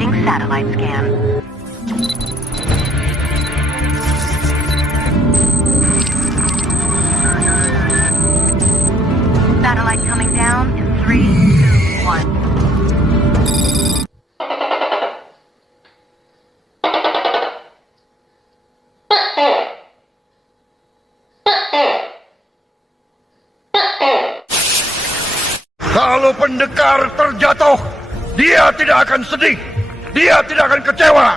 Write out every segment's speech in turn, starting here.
Initiating satellite scan. Satellite coming down in 3, 2, 1. Kalau pendekar terjatuh, dia tidak akan sedih, dia tidak akan kecewa,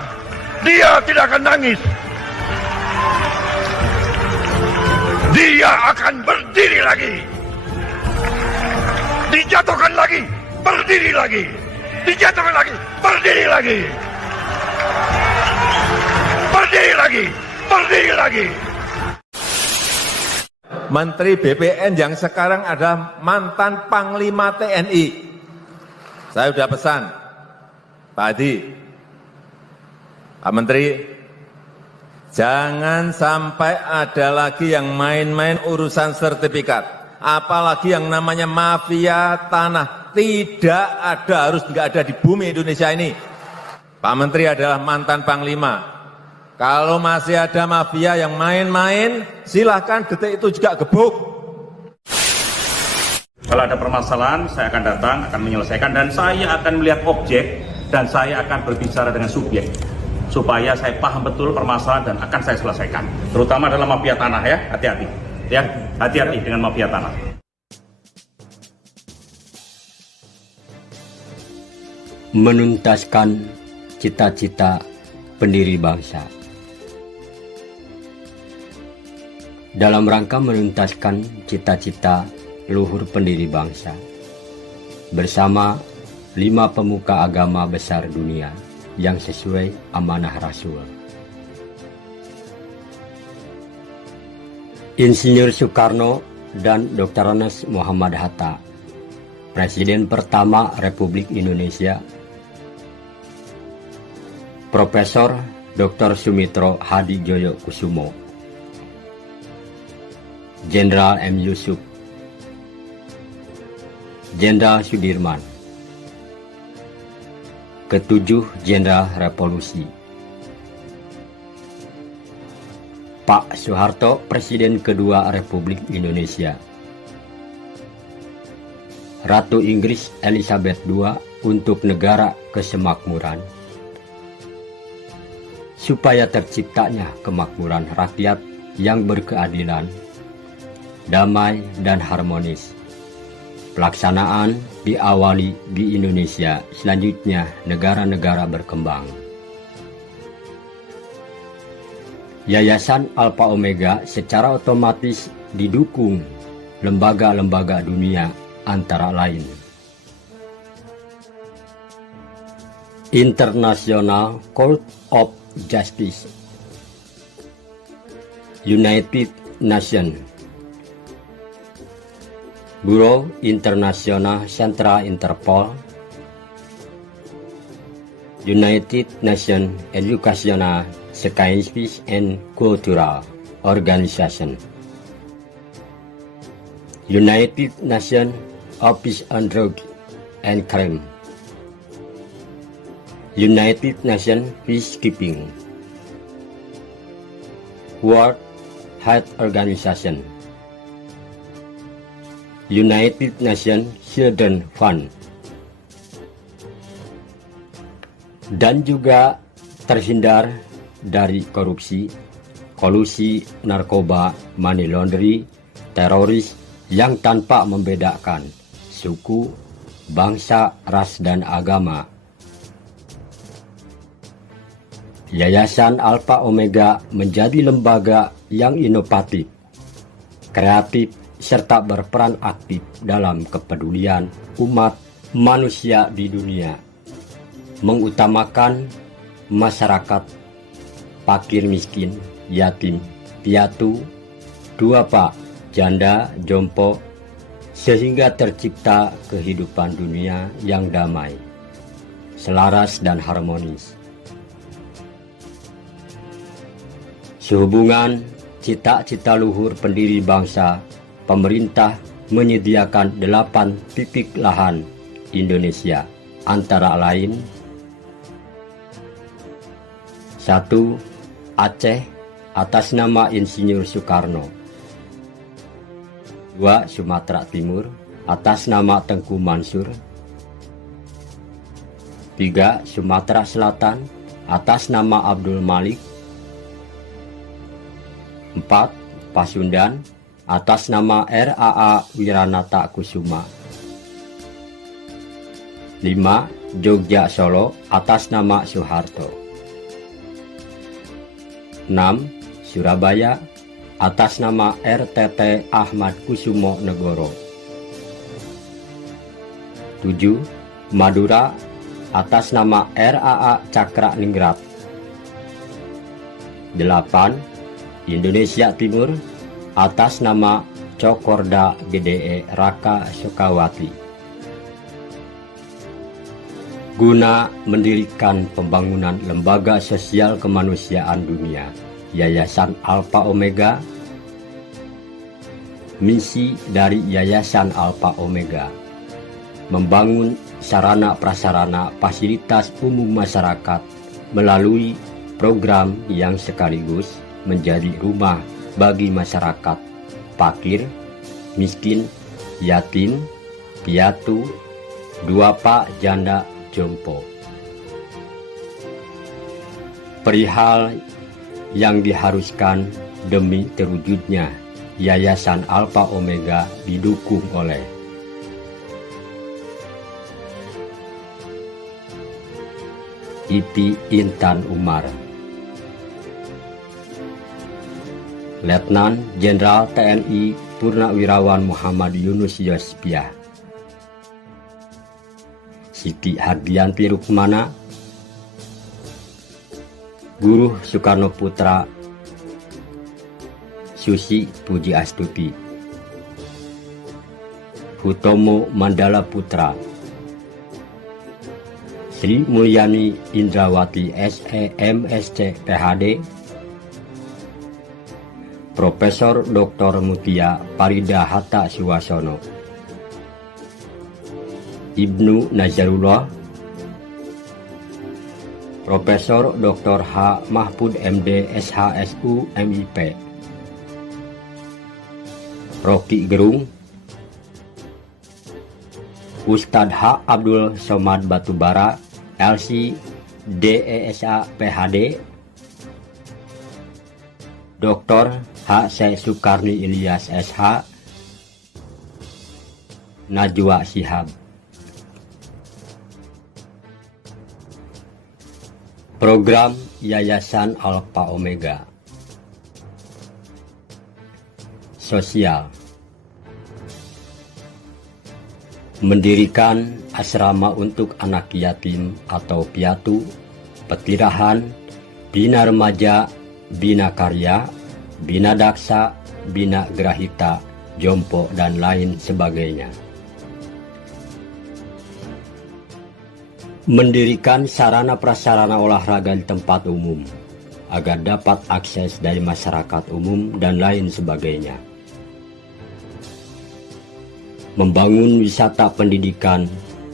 dia tidak akan nangis. Dia akan berdiri lagi. Dijatuhkan lagi, berdiri lagi. Dijatuhkan lagi, berdiri lagi. Berdiri lagi, berdiri lagi. Menteri BPN yang sekarang adalah mantan Panglima TNI. Saya sudah pesan, Pak Hadi, Pak Menteri, jangan sampai ada lagi yang main-main urusan sertifikat. Apalagi yang namanya mafia tanah. Tidak ada, harus nggak ada di bumi Indonesia ini. Pak Menteri adalah mantan Panglima. Kalau masih ada mafia yang main-main, silahkan detik itu juga gebuk. Kalau ada permasalahan, saya akan datang, akan menyelesaikan, dan saya akan melihat objek, dan saya akan berbicara dengan subjek. Supaya saya paham betul permasalahan dan akan saya selesaikan. Terutama dalam mafia tanah ya, hati-hati. Ya, hati-hati dengan mafia tanah. Menuntaskan cita-cita pendiri bangsa. Dalam rangka menuntaskan cita-cita luhur pendiri bangsa, bersama 5 pemuka agama besar dunia yang sesuai amanah Rasul, Insinyur Soekarno dan Dr. Ernest Muhammad Hatta, Presiden pertama Republik Indonesia, Profesor Dr. Sumitro Hadijoyo Kusumo, Jenderal M. Yusuf, Jenderal Sudirman, Ketujuh Jenderal Revolusi, Pak Soeharto, Presiden kedua Republik Indonesia, Ratu Inggris Elizabeth II untuk negara kesemakmuran, supaya terciptanya kemakmuran rakyat yang berkeadilan, damai dan harmonis. Pelaksanaan diawali di Indonesia, selanjutnya negara-negara berkembang. Yayasan Alpha Omega secara otomatis didukung lembaga-lembaga dunia antara lain International Court of Justice, United Nations, Bureau International Central Interpol, United Nations Educational, Scientific and Cultural Organization, United Nations Office on Drugs and Crime, United Nations Peacekeeping, World Health Organization, United Nations Children Fund, dan juga terhindar dari korupsi, kolusi, narkoba, money laundering, teroris yang tanpa membedakan suku, bangsa, ras, dan agama. Yayasan Alpha Omega menjadi lembaga yang inovatif, kreatif, serta berperan aktif dalam kepedulian umat manusia di dunia, mengutamakan masyarakat fakir miskin, yatim, piatu, duafa, janda, jompo, sehingga tercipta kehidupan dunia yang damai, selaras dan harmonis. Sehubungan cita-cita luhur pendiri bangsa, pemerintah menyediakan 8 titik lahan Indonesia, antara lain 1. Aceh atas nama Insinyur Soekarno. 2. Sumatera Timur atas nama Tengku Mansur. 3. Sumatera Selatan atas nama Abdul Malik. 4. Pasundan atas nama RAA Wiranata Kusuma. 5. Jogja Solo atas nama Soeharto. 6. Surabaya atas nama RTT Ahmad Kusumo Negoro. 7. Madura atas nama RAA Cakra Ningrat. 8. Indonesia Timur atas nama Cokorda GDE Raka Sukawati. Guna mendirikan pembangunan lembaga sosial kemanusiaan dunia, Yayasan Alpha Omega. Misi dari Yayasan Alpha Omega: membangun sarana prasarana fasilitas umum masyarakat melalui program yang sekaligus menjadi rumah bagi masyarakat fakir, miskin, yatim, piatu, duafa, janda, jompo. Perihal yang diharuskan demi terwujudnya Yayasan Alpha Omega didukung oleh IP Intan Umar, Letnan Jenderal TNI Purnawirawan Muhammad Yunus Yospiah, Siti Hardianti Rukmana, Guru Soekarno Putra, Susi Puji Astuti, Hutomo Mandala Putra, Sri Mulyani Indrawati SE MSc PhD, Profesor Dr. Mutia Parida Hatta Suwasono, Ibnu Nazarullah, Profesor Dr. H. Mahfud MD SHSU MIP, Rocky Gerung, Ustadz H. Abdul Somad Batubara LC DESA PhD, Dr. H.C. Sukarni Ilyas SH, Najwa Shihab. Program Yayasan Alpha Omega. Sosial: mendirikan asrama untuk anak yatim atau piatu, petirahan, bina remaja, bina karya, bina daksa, bina grahita, jompo, dan lain sebagainya. Mendirikan sarana prasarana olahraga di tempat umum agar dapat akses dari masyarakat umum dan lain sebagainya. Membangun wisata pendidikan,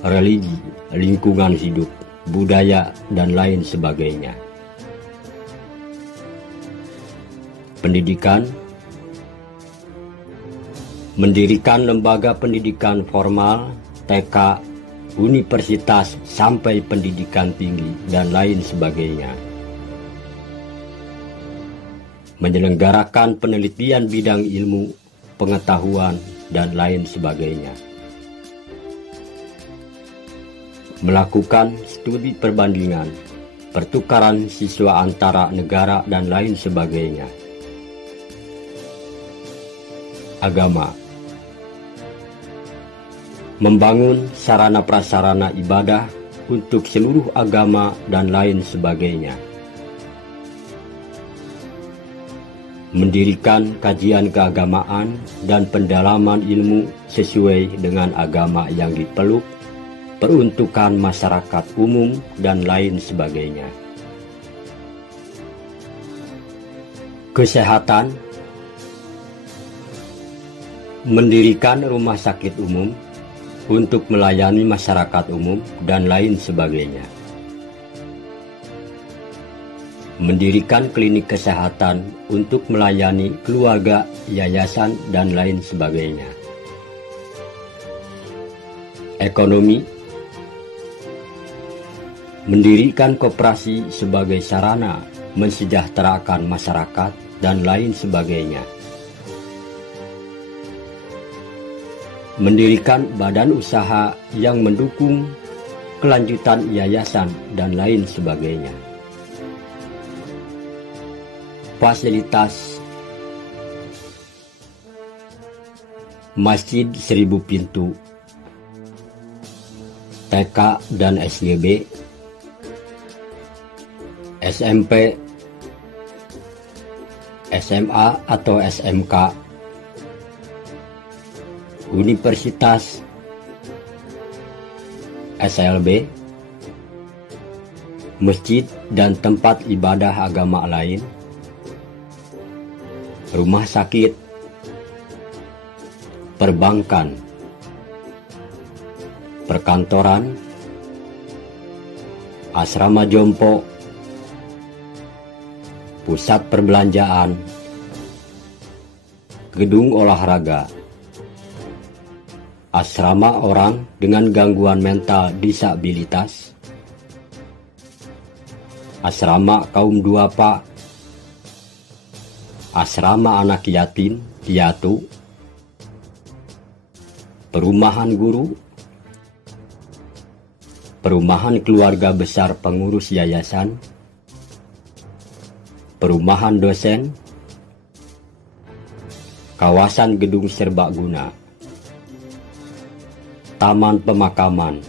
religi, lingkungan hidup, budaya, dan lain sebagainya. Pendidikan: mendirikan lembaga pendidikan formal, TK, universitas, sampai pendidikan tinggi, dan lain sebagainya. Menyelenggarakan penelitian bidang ilmu, pengetahuan, dan lain sebagainya. Melakukan studi perbandingan, pertukaran siswa antara negara, dan lain sebagainya. Agama: membangun sarana prasarana ibadah untuk seluruh agama dan lain sebagainya. Mendirikan kajian keagamaan dan pendalaman ilmu sesuai dengan agama yang dipeluk, peruntukan masyarakat umum, dan lain sebagainya. Kesehatan: mendirikan rumah sakit umum untuk melayani masyarakat umum dan lain sebagainya. mendirikan klinik kesehatan untuk melayani keluarga, yayasan, dan lain sebagainya. Ekonomi, mendirikan koperasi sebagai sarana mensejahterakan masyarakat, dan lain sebagainya. Mendirikan badan usaha yang mendukung kelanjutan yayasan, dan lain sebagainya. Fasilitas Masjid 1000 Pintu, TK dan SGB, SMP, SMA atau SMK, Universitas, SLB, masjid dan tempat ibadah agama lain, rumah sakit, perbankan, perkantoran, asrama jompo, pusat perbelanjaan, gedung olahraga, asrama orang dengan gangguan mental disabilitas, asrama kaum duafa, asrama anak yatim, piatu, perumahan guru, perumahan keluarga besar pengurus yayasan, perumahan dosen, kawasan gedung serbaguna, taman pemakaman,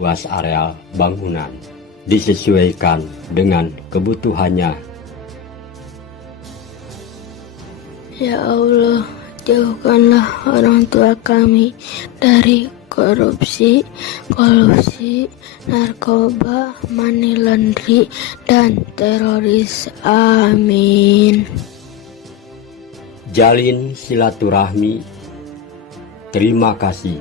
luas areal bangunan, disesuaikan dengan kebutuhannya. Ya Allah, jauhkanlah orang tua kami dari korupsi, kolusi, narkoba, money laundry, dan teroris. Amin. Jalin silaturahmi. Terima kasih.